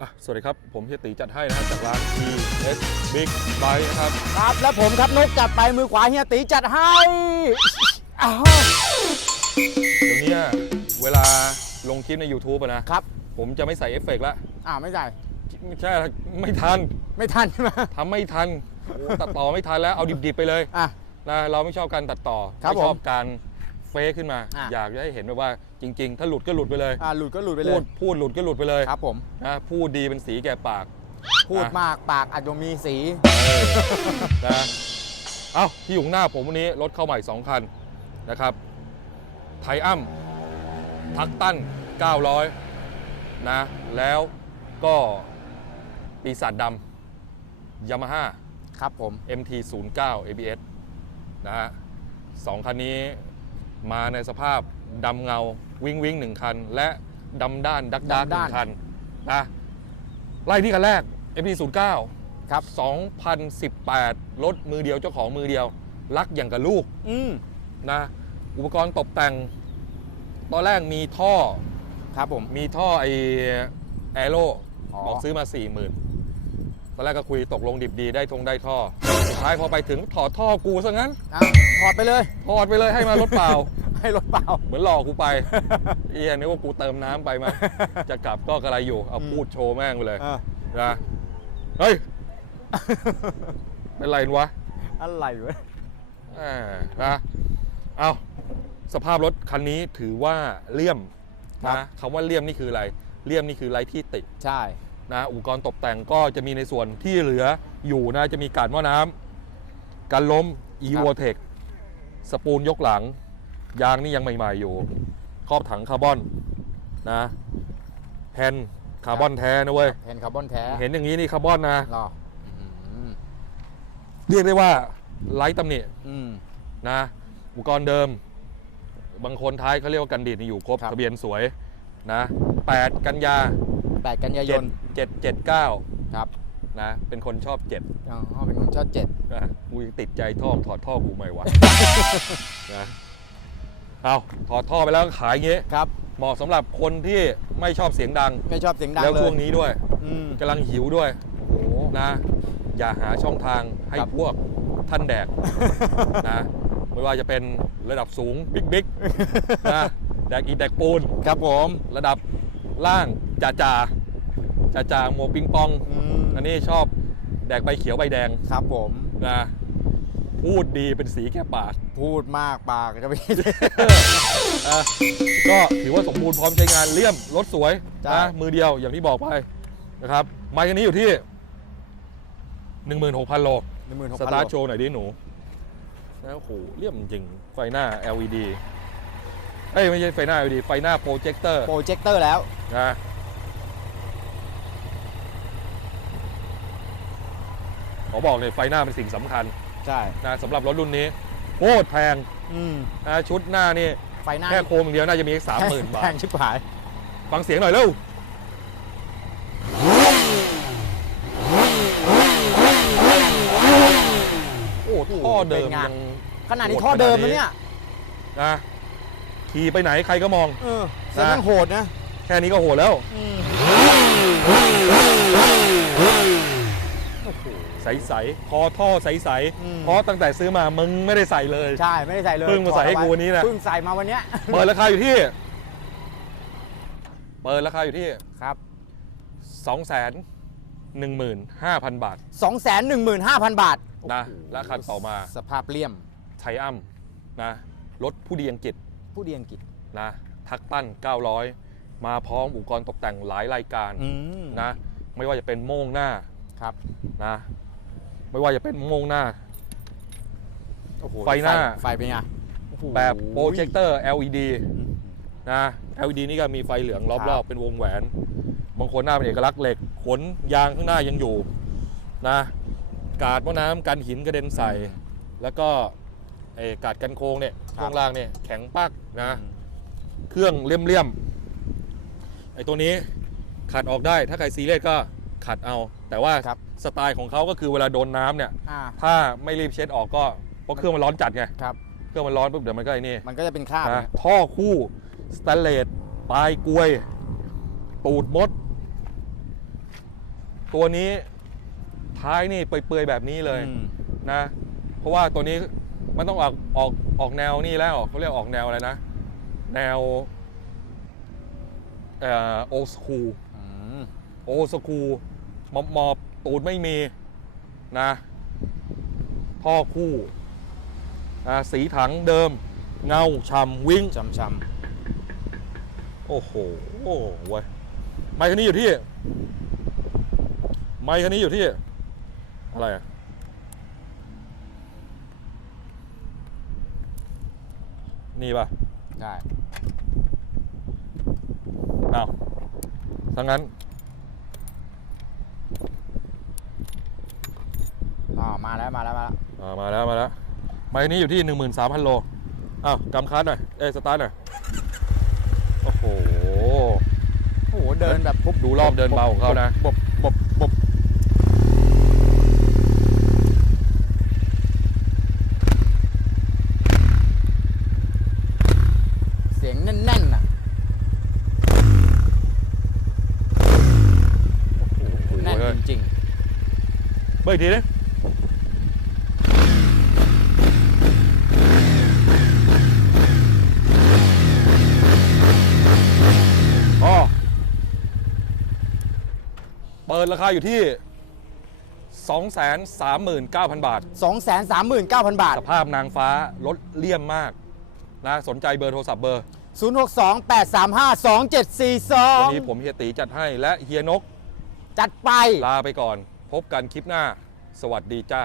อะสวัสดีครับ ผมเฮียตีจัดให้นะฮะจากร้าน ES Big Bike นะครับ ครับ แล้วผมครับนกจัดไปมือขวาเฮียตีจัดให้อ้าวเดี๋ยวเนี้ยเวลาลงคลิปใน YouTube อะนะ ครับผมจะไม่ใส่เอฟเฟกต์ละอ่าไม่ใช่ไม่ใช่ละไม่ทันไม่ทันใช่ไหมทำไม่ทันโอ้ตัดต่อไม่ทันแล้วเอาดิบๆไปเลยอะ นะเราไม่ชอบการตัดต่อ ครับไม่ชอบผม การ เฟซขึ้นมา อะ อยากจะให้เห็นแบบว่าจริง ๆ ถ้าหลุดก็หลุดไปเลย อ่าหลุดก็หลุดไปเลพูยดพูดหลุดก็หลุดไปเลยครับผม นะพูดดีเป็นสีแก่ปาก พูดอะ มากปากอาจจะมีสี เออนะเอ้าที่อยู่ข้างหน้าผมวันนี้รถเข้าใหม่ 2 คันนะครับไทอัมทักตัน900 นะ แล้วก็ปีศาจดำยามาฮ่า ครับผม MT09 ABS นะฮะสองคันนี้ มาในสภาพดำเงาวิ่งวิ่งหนึ่งคัน และดำด้านดักดักหนึ่งคันนะไล่ที่คันแรก MT09 ครับ 2018 รถมือเดียวเจ้าของมือเดียว รักอย่างกับลูก อืมนะอุปกรณ์ตกแต่ง ตอนแรกมีท่อครับผม มีท่อไอแอโร่อ๋อ บอกซื้อมา 4 0,000 ตอนแรกก็คุยตกลงดิบดีได้ทงได้ท่อ สุดท้ายพอไปถึงถอดท่อกูซะงั้นอะถอดไปเลย ถอดไปเลยให้มารถเปล่า ให้รถเปล่า เหมือนหลอกกูไป เอียนึกว่ากูเติมน้ำไปมา จะกลับก็กระไรอยู่ เอาอืมพูดโชว์แม่งไปเลยเออ นะ เฮ้ย เป็นไรวะอะไรวะแหมนะเอาสภาพรถคันนี้ถือว่าเลี่ยมนะคำว่าเลี่ยมนี่คืออะไร เลี่ยมนี่คือไรที่ติด ใช่ นะอุปกรณ์ตกแต่งก็จะมีในส่วนที่เหลืออยู่นะจะมีการหม้อน้ำกันล้ม e v o t e c สปูลยกหลัง ยางนี่ยังใหม่ๆอยู่ ครอบถังคาร์บอนนะแผ่นคาร์บอนแท้นะเว้ย แผ่นคาร์บอนแท้เห็นอย่างนี้นี่คาร์บอนนะรออืมเรียกได้ว่าไร้ตำหนิอืม นะอุปกรณ์เดิม บางคนท้ายเขาเรียกว่ากันดีดนี่อยู่ครบครับ ทะเบียนสวยนะ 8 กันยา แปดกันยายน7 7 7ครับ9นะเป็นคนชอบเจ็ดอ๋อเป็นคนชอบเจ็ดนะกูยังติดใจท่อถอดท่อกูไหมวะนะเอาถอดท่อไปแล้วก็ขายอย่างงี้ครับเหมาะสำหรับคนที่ไม่ชอบเสียงดังไม่ชอบเสียงดังแล้วเลยช่วงนี้ด้วยอืมกำลังหิวด้วยโอ้โหนะ อย่าหาช่องทางให้ครับพวกท่านแดกนะไม่ว่าจะเป็นระดับสูงบิ๊กบิ๊กนะแดกอีแดกปูนครับผมระดับล่างจ่าจ่า จ่าจ่าหมวกปิงปอง อืมอันนี้ชอบแดกใบเขียวใบแดงครับผม นะพูดดีเป็นสีแค่ปาก พูดมากปากจะไม่อะก็ถือว่าสมบูรณ์พร้อมใช้งานเลี่ยมรถสวยใช่ นะมือเดียวอย่างที่บอกไปนะครับไมค์คันนี้อยู่ที่ 16,000 โล หนึ่งหมื่นหกสพันตาร์ทโชว์หน่อยดิหนูนะโอ้โหเลี่ยมจริง ไฟหน้า LED เอ้ย ไม่ใช่ไฟหน้า LED ไฟหน้าโปรเจคเตอร์โปรเจคเตอร์แล้ว นะ อบอกเลยไฟหน้าเป็นสิ่งสำคัญใช่นะสำหรับรถรุ่นนี้โคตรแพงอืมนะชุดหน้านี่ไฟหน้าแค่โคมอย่างเดียวน่าจะมีสามหมื่นบาแพทงชิบหาย ฟังเสียงหน่อยเร็วโอ้ท่อเดิมเป็นไง ยัง ขนาดนี้ท่อเดิมนะเนี่ยนะขี่ไปไหนใครก็มอง เออเสียงมันโหดนะแค่นี้ก็โหดแล้ว อืม ใสๆคอท่อใสอืม ๆเพราะตั้งแต่ซื้อมามึงไม่ได้ใส่เลย ใช่ไม่ได้ใส่เลยเพิ่งมาใส่ให้กูวันนี้นะ เพิ่งใส่มาวันเนี้ย เปิดราคาอยู่ที่ เปิดราคาอยู่ที่ ครับ 2 1 5 0 0 0 บาท 2 1 5 0 0 0 บาทนะและคันต่อมา สภาพเลี่ยม ไทอัมนะรถผู้ดีอังกฤษผู้ดีอังกฤษนะทักตัน900 มาพร้อมอุปกรณ์ตกแต่งหลายรายการอืมนะไม่ว่าจะเป็นโม่งหน้าครับ นะ ไม่ว่าจะเป็นโม่งหน้า โอ้โหไฟหน้า ไฟเป็นไงโอ้โห แบบโปรเจคเตอร์ LED นะ LED นี่ก็มีไฟเหลืองรครัอบบๆ เป็นวงแหวน บางคนหน้าเป็นเอกลักษณ์เหล็ก ขนยางข้างหน้ายังอยู่นะ กาดหม้อน้ำกันหินกระเด็นใส่แล้วก็ไอ้กาดกันโค้งเนี่ยครับ ช่วงล่างเนี่ยแข็งปักนะอืมเครื่องเลี่ยมๆไอ้ตัวนี้ขัดออกได้ถ้าใครซีเรียสก็ขัดเอา แต่ว่าครับ สไตล์ของเขาก็คือเวลาโดนน้ำเนี่ย อ่าถ้าไม่รีบเช็ดออกก็เพราะเครื่องมันร้อนจัดไง ครับ เครื่องมันร้อนปุ๊บเดี๋ยวมันก็ไอ้นี่มันก็จะเป็นคราบนะท่อคู่สแตนเลสปลายกลวย ตูดมด ตัวนี้ท้ายนี่เปื่อยๆแบบนี้เลย อืมนะ เพราะว่าตัวนี้มันต้องออกออกออกแนวนี่แล้วเขาเรียกออกแนวอะไรนะ แนวเอ่อโอสคูอืมโอสคูมอบมอบ ตูดไม่มีนะท่อคู่นะสีถังเดิม เงาช่ำวิ่งช้ำช้โอ้โหโอ้เว้ยไมค์คันนี้อยู่ที่ ไมค์คันนี้อยู่ที่ อะไรอะนี่ป่ะำได้อ้าวถ้างั้น อ๋อ มาแล้วมาแล้วมาแล้วอ่ามาแล้วมาแล้วไมค์นี้อยู่ที่ 13,000 โลอ้าวกำคัสหน่อย เอ้ยสตาร์ทหน่อย โอ้โห โอ้โหเดินแบบปุ๊บดูรอบเดินเบาของเขานะ บบบบบบเสียงแน่นๆน่ะโอ้โหแน่นเว้ยจริงเบิกอีกทีดิอ๋ ปิดราคาอยู่ที่ 239,000 บาทๆ2 3 9 0 0 0 บาท สภาพนางฟ้ารถเลี่ยมมากนะสนใจเบอร์โทรศัพท์เบอร์ 062 835วันนี้2742ผมเฮียตีจัดให้และเฮียนก จัดไป ลาไปก่อน พบกันคลิปหน้า สวัสดีจ้า